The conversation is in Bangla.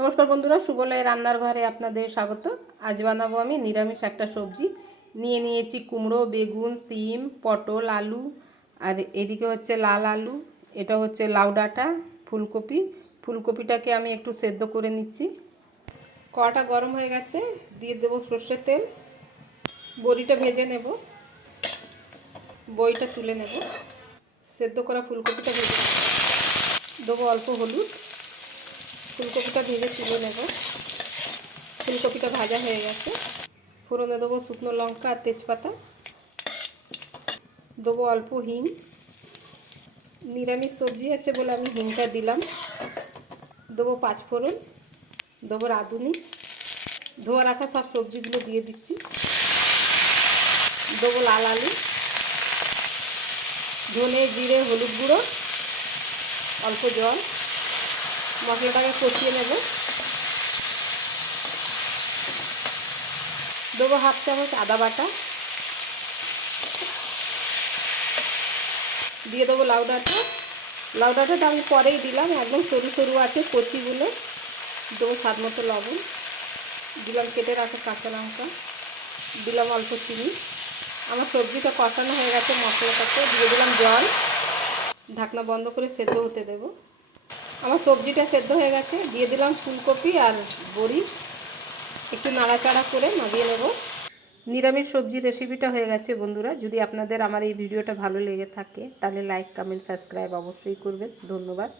নমস্কার বন্ধুরা সুবলয় রান্নার ঘরে আপনাদের স্বাগত। আজ বানাবো আমি নিরামিষ একটা সবজি। নিয়ে নিয়েছি কুমড়ো, বেগুন, সিম, পটল, আলু, আর এদিকে হচ্ছে লাল আলু, এটা হচ্ছে লাউ ডাঁটা, ফুলকপি। ফুলকপিটাকে আমি একটু সেদ্ধ করে নিচ্ছি। কড়াটা গরম হয়ে গেছে, দিয়ে দেবো সর্ষের তেল। বড়িটা ভেজে নেব। বইটা তুলে নেব। সেদ্ধ করা ফুলকপিটা ভেজে দেবো অল্প হলুদ। ফুলকপিটা ভেজে তুলে নেব। ফুলকপিটা ভাজা হয়ে গেছে। ফোড়নে দেবো শুকনো লঙ্কা আর তেজপাতা। দেবো অল্প হিং। নিরামিষ সবজি আছে বলে আমি হিংটা দিলাম। দেবো পাঁচফোড়ন দেবো রাঁধুনি। ধোয়া রাখা সব সবজিগুলো দিয়ে দিচ্ছি। দেবো লাল আলু। ধনে, জিরে, হলুদ গুঁড়ো। অল্প জল। মশলাটাকে কষিয়ে নেব। দেবো হাফ চামচ আদা বাটা। দিয়ে দেবো লাউ ডাঁটা। লাউ ডাঁটাটা আমি পরেই দিলাম, একদম সরু সরু আছে কচিগুলো দেবো স্বাদ মতো লবণ। দিলাম কেটে রাখা কাঁচা লঙ্কা। দিলাম অল্প চিনি। আমার সবজিটা কষানো হয়ে গেছে মশলাটাকে। দিয়ে দিলাম জল। ঢাকনা বন্ধ করে সেদ্ধ হতে দেবো। আমার সবজিটা সেদ্ধ হয়ে গেছে। দিয়ে দিলাম ফুলকপি আর বড়ি। একটু নাড়াচাড়া করে নামিয়ে নেব। নিরামিষ সবজি রেসিপিটা হয়ে গেছে বন্ধুরা। যদি আপনাদের আমার এই ভিডিওটা ভালো লেগে থাকে, তাহলে লাইক কমেন্ট সাবস্ক্রাইব অবশ্যই করবেন। ধন্যবাদ।